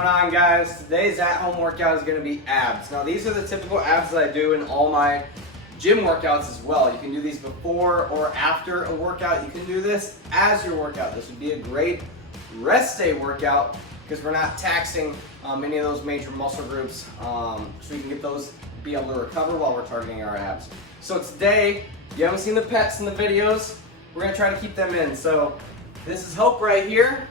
going on, guys? Today's at-home workout is going to be abs. Now these are the typical abs that I do in all my gym workouts as well. You can do these before or after a workout. You can do this as your workout. This would be a great rest day workout because we're not taxing any of those major muscle groups, so you can get those, be able to recover while we're targeting our abs. So today, you haven't seen the pets in the videos, we're going to try to keep them in. So this is Hope right here.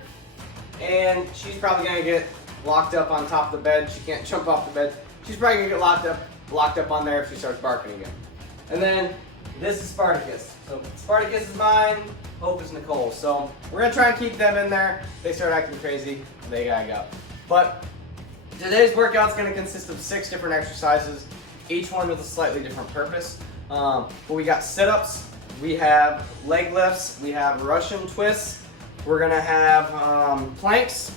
And she's probably gonna get locked up on top of the bed. She can't jump off the bed. She's probably gonna get locked up on there if she starts barking again. And then this is Spartacus. So Spartacus is mine, Hope is Nicole. So we're gonna try and keep them in there. They start acting crazy, they gotta go. But today's workout's gonna consist of 6 different exercises, each one with a slightly different purpose. But we got sit-ups, we have leg lifts, we have Russian twists. We're gonna have planks,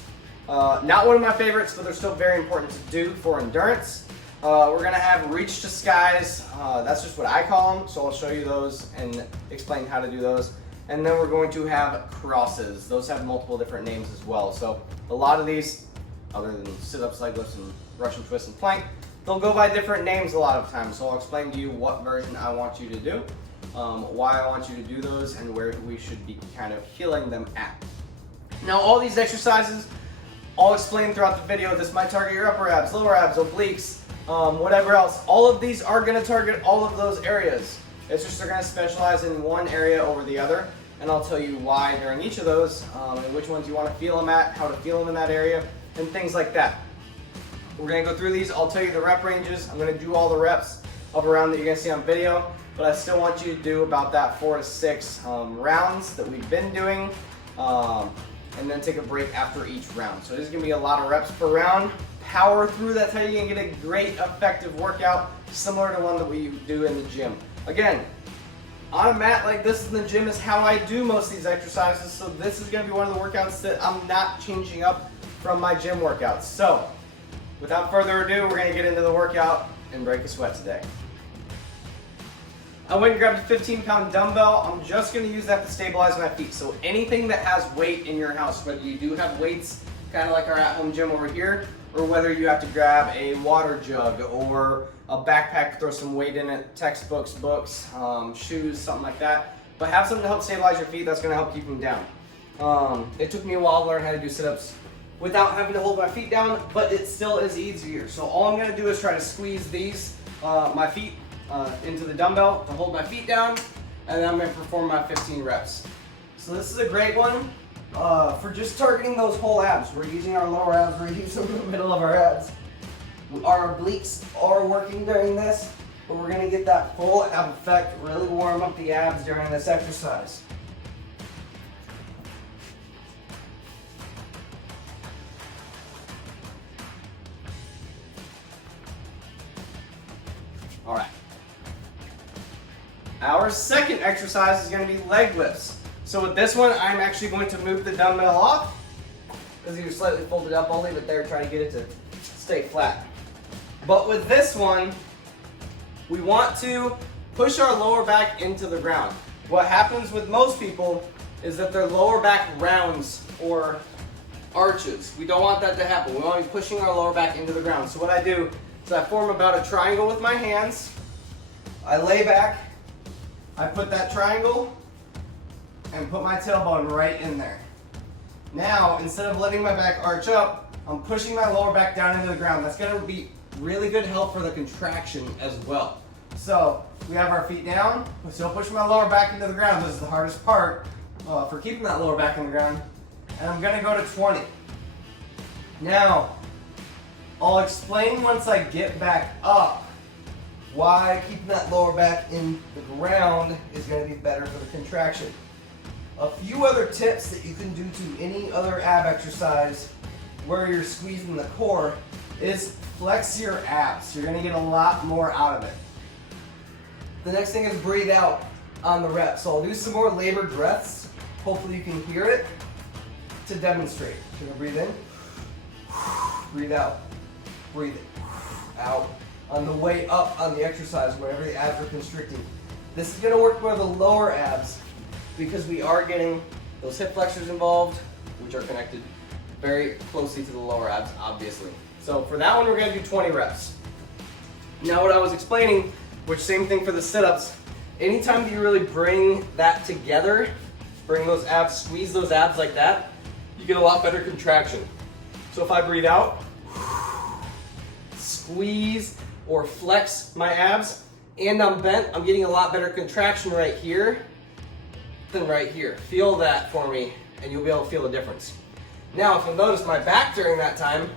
not one of my favorites, but they're still very important to do for endurance. We're gonna have reach to skies, that's just what I call them, so I'll show you those and explain how to do those. And then we're going to have crosses. Those have multiple different names as well. So a lot of these, other than sit-ups, leg lifts, and Russian twists and plank, they'll go by different names a lot of times. So I'll explain to you what version I want you to do. Why I want you to do those, and where we should be kind of healing them at. Now all these exercises, I'll explain throughout the video. This might target your upper abs, lower abs, obliques, whatever else. All of these are going to target all of those areas. It's just they're going to specialize in one area over the other, and I'll tell you why during each of those, and which ones you want to feel them at, how to feel them in that area, and things like that. We're going to go through these. I'll tell you the rep ranges. I'm going to do all the reps of a round that you're going to see on video. But I still want you to do about that 4 to 6 rounds that we've been doing, and then take a break after each round. So this is going to be a lot of reps per round. Power through, that's how you can get a great effective workout, similar to one that we do in the gym. Again, on a mat like this in the gym is how I do most of these exercises, so this is going to be one of the workouts that I'm not changing up from my gym workouts. So, without further ado, we're going to get into the workout and break a sweat today. I went and grabbed a 15-pound dumbbell. I'm just going to use that to stabilize my feet. So anything that has weight in your house, whether you do have weights, kind of like our at-home gym over here, or whether you have to grab a water jug or a backpack, throw some weight in it, textbooks, books, shoes, something like that. But have something to help stabilize your feet. That's going to help keep them down. It took me a while to learn how to do sit-ups without having to hold my feet down, but it still is easier. So all I'm going to do is try to squeeze these, my feet, into the dumbbell to hold my feet down, and then I'm going to perform my 15 reps. So this is a great one for just targeting those whole abs. We're using our lower abs, we're using the middle of our abs. Our obliques are working during this, but we're going to get that full ab effect, really warm up the abs during this exercise. All right. Our second exercise is going to be leg lifts. So with this one, I'm actually going to move the dumbbell off because you're slightly folded up. I'll leave it there, try to get it to stay flat. But with this one, we want to push our lower back into the ground. What happens with most people is that their lower back rounds or arches. We don't want that to happen. We want to be pushing our lower back into the ground. So what I do is I form about a triangle with my hands. I lay back. I put that triangle and put my tailbone right in there. Now, instead of letting my back arch up, I'm pushing my lower back down into the ground. That's going to be really good help for the contraction as well. So, we have our feet down. I'm still pushing my lower back into the ground. This is the hardest part for keeping that lower back in the ground. And I'm going to go to 20. Now, I'll explain once I get back up why keeping that lower back in the ground is going to be better for the contraction. A few other tips that you can do to any other ab exercise where you're squeezing the core is flex your abs. You're going to get a lot more out of it. The next thing is breathe out on the rep. So I'll do some more labored breaths. Hopefully you can hear it to demonstrate. So you're going to breathe in, breathe out, breathe in, out. On the way up on the exercise, wherever the abs are constricting. This is going to work for the lower abs because we are getting those hip flexors involved, which are connected very closely to the lower abs, obviously. So for that one, we're gonna do 20 reps. Now what I was explaining, which same thing for the sit-ups, anytime that you really bring that together, bring those abs, squeeze those abs like that, you get a lot better contraction. So if I breathe out, squeeze or flex my abs, and I'm bent, I'm getting a lot better contraction right here than right here. Feel that for me, and you'll be able to feel the difference. Now, if you'll notice my back during that time,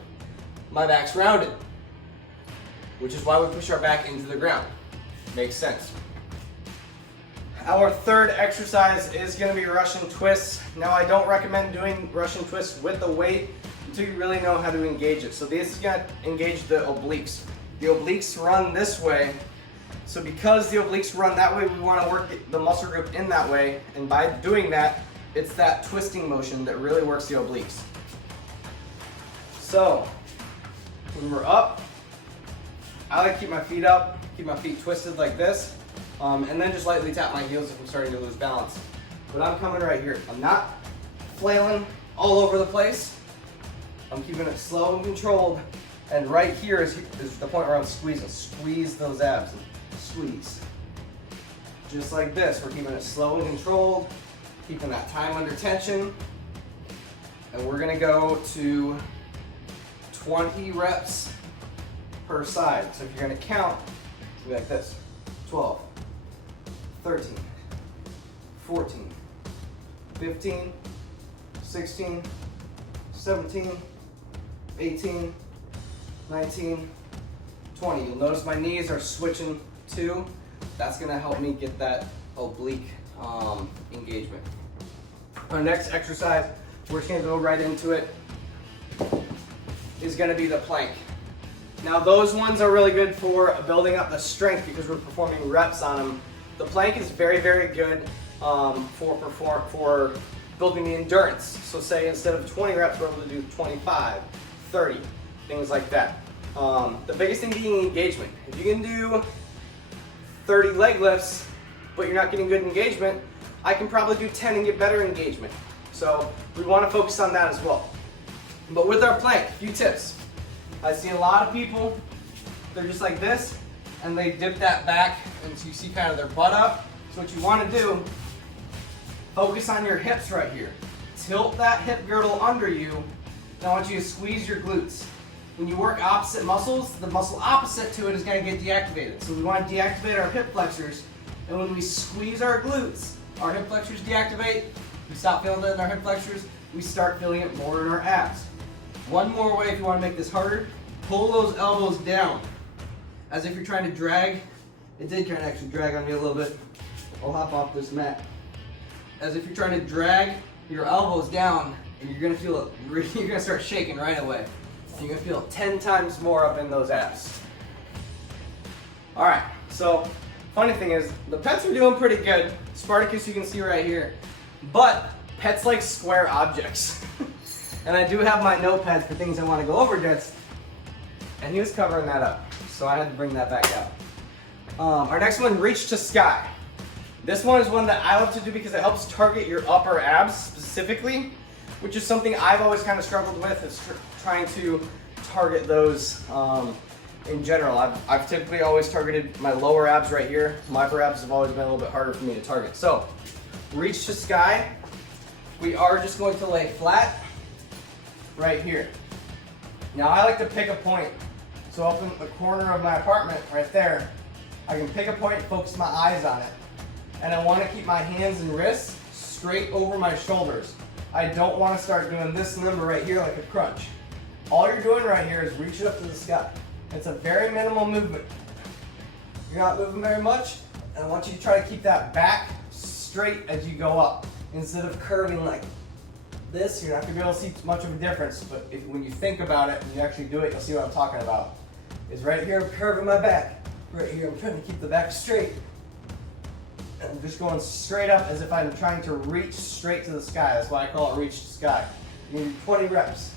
my back's rounded, which is why we push our back into the ground. Makes sense. Our third exercise is going to be Russian twists. Now, I don't recommend doing Russian twists with the weight until you really know how to engage it. So this is going to engage the obliques. The obliques run this way. So because the obliques run that way, we want to work the muscle group in that way. And by doing that, it's that twisting motion that really works the obliques. So when we're up, I like to keep my feet up, keep my feet twisted like this, and then just lightly tap my heels if I'm starting to lose balance. But I'm coming right here. I'm not flailing all over the place. I'm keeping it slow and controlled. And right here is the point where I'm squeezing. Squeeze those abs. Squeeze. Just like this. We're keeping it slow and controlled, keeping that time under tension. And we're gonna go to 20 reps per side. So if you're gonna count, it's gonna be like this. 12, 13, 14, 15, 16, 17, 18, 19, 20. You'll notice my knees are switching too. That's gonna help me get that oblique engagement. Our next exercise, we're just gonna go right into it, is gonna be the plank. Now those ones are really good for building up the strength because we're performing reps on them. The plank is very, very good for building the endurance. So say instead of 20 reps, we're able to do 25, 30, things like that. The biggest thing being engagement. If you can do 30 leg lifts, but you're not getting good engagement, I can probably do 10 and get better engagement. So we want to focus on that as well. But with our plank, a few tips. I see a lot of people, they're just like this, and they dip that back, and so you see kind of their butt up. So what you want to do, focus on your hips right here. Tilt that hip girdle under you. Now I want you to squeeze your glutes. When you work opposite muscles, the muscle opposite to it is going to get deactivated. So we want to deactivate our hip flexors, and when we squeeze our glutes, our hip flexors deactivate, we stop feeling it in our hip flexors, we start feeling it more in our abs. One more way if you want to make this harder, pull those elbows down as if you're trying to drag. It did kind of actually drag on me a little bit. I'll hop off this mat. As if you're trying to drag your elbows down, and you're going to feel it, you're going to start shaking right away. You're going to feel 10 times more up in those abs. All right, so funny thing is, the pets are doing pretty good. Spartacus you can see right here, but pets like square objects. And I do have my notepads for things I want to go over just, and he was covering that up, so I had to bring that back out. Our next one, reach to sky. This one is one that I love to do because it helps target your upper abs specifically, which is something I've always kind of struggled with, is trying to target those in general. I've typically always targeted my lower abs right here. My upper abs have always been a little bit harder for me to target. So, reach to sky. We are just going to lay flat right here. Now I like to pick a point. So up in the corner of my apartment right there, I can pick a point and focus my eyes on it. And I want to keep my hands and wrists straight over my shoulders. I don't want to start doing this number right here like a crunch. All you're doing right here is reach it up to the sky. It's a very minimal movement. You're not moving very much, and I want you to try to keep that back straight as you go up. Instead of curving like this, you're not going to be able to see much of a difference, but when you think about it and you actually do it, you'll see what I'm talking about. Is right here, I'm curving my back. Right here, I'm trying to keep the back straight. And I'm just going straight up as if I'm trying to reach straight to the sky. That's why I call it reach to sky. You need 20 reps.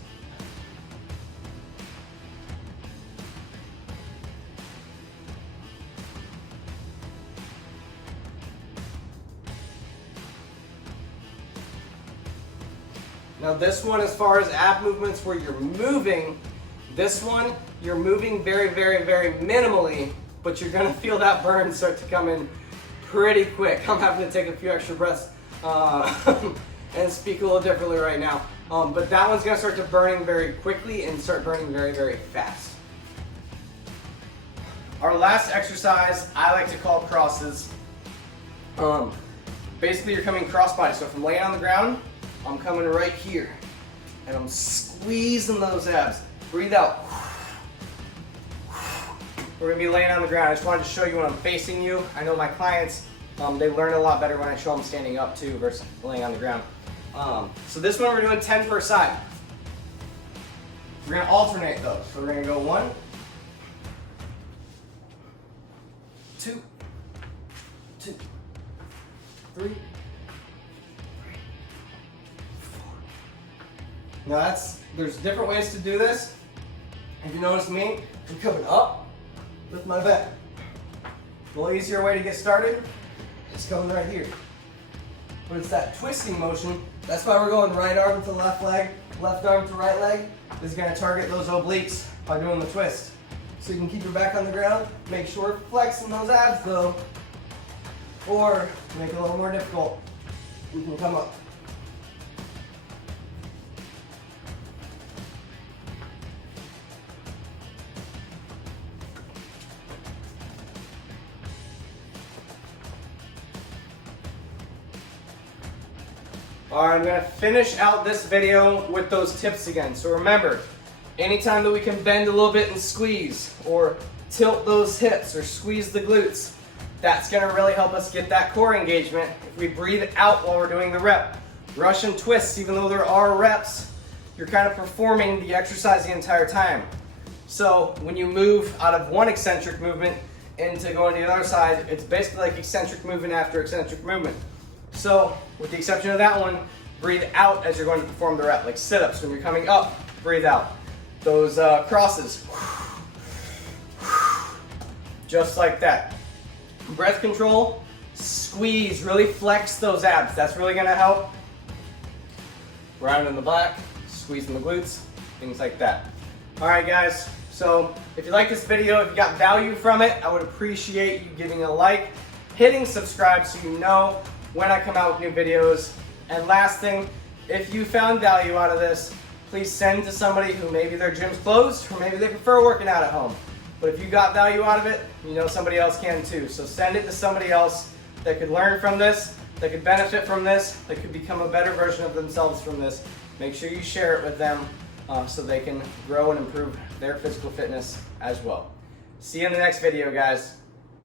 Now this one, as far as ab movements where you're moving, this one, you're moving very, very, very minimally, but you're gonna feel that burn start to come in pretty quick. I'm having to take a few extra breaths and speak a little differently right now. But that one's gonna start to burning very quickly and start burning very, very fast. Our last exercise I like to call crosses. Basically you're coming cross body. So if I'm laying on the ground, I'm coming right here and I'm squeezing those abs. Breathe out. We're gonna be laying on the ground. I just wanted to show you when I'm facing you. I know my clients, they learn a lot better when I show them standing up too versus laying on the ground. So this one we're doing 10 per side. We're gonna alternate those. So we're gonna go 1, 2, 3, 4. Now there's different ways to do this. If you notice me, I'm coming up with my back. A little easier way to get started is coming right here. But it's that twisting motion. That's why we're going right arm to left leg, left arm to right leg. This is gonna target those obliques by doing the twist. So you can keep your back on the ground, make sure we're flexing those abs though, or to make it a little more difficult, you can come up. Alright, I'm going to finish out this video with those tips again. So remember, anytime that we can bend a little bit and squeeze, or tilt those hips, or squeeze the glutes, that's going to really help us get that core engagement if we breathe out while we're doing the rep. Russian twists, even though there are reps, you're kind of performing the exercise the entire time. So when you move out of one eccentric movement into going to the other side, it's basically like eccentric movement after eccentric movement. So, with the exception of that one, breathe out as you're going to perform the rep, like sit-ups. When you're coming up, breathe out. Those crosses, just like that. Breath control, squeeze, really flex those abs. That's really gonna help. Round in the back, squeezing the glutes, things like that. All right, guys. So, if you like this video, if you got value from it, I would appreciate you giving a like, hitting subscribe so you know when I come out with new videos. And last thing, if you found value out of this, please send to somebody who maybe their gym's closed or maybe they prefer working out at home. But if you got value out of it, you know somebody else can too. So send it to somebody else that could learn from this, that could benefit from this, that could become a better version of themselves from this. Make sure you share it with them so they can grow and improve their physical fitness as well. See you in the next video, guys.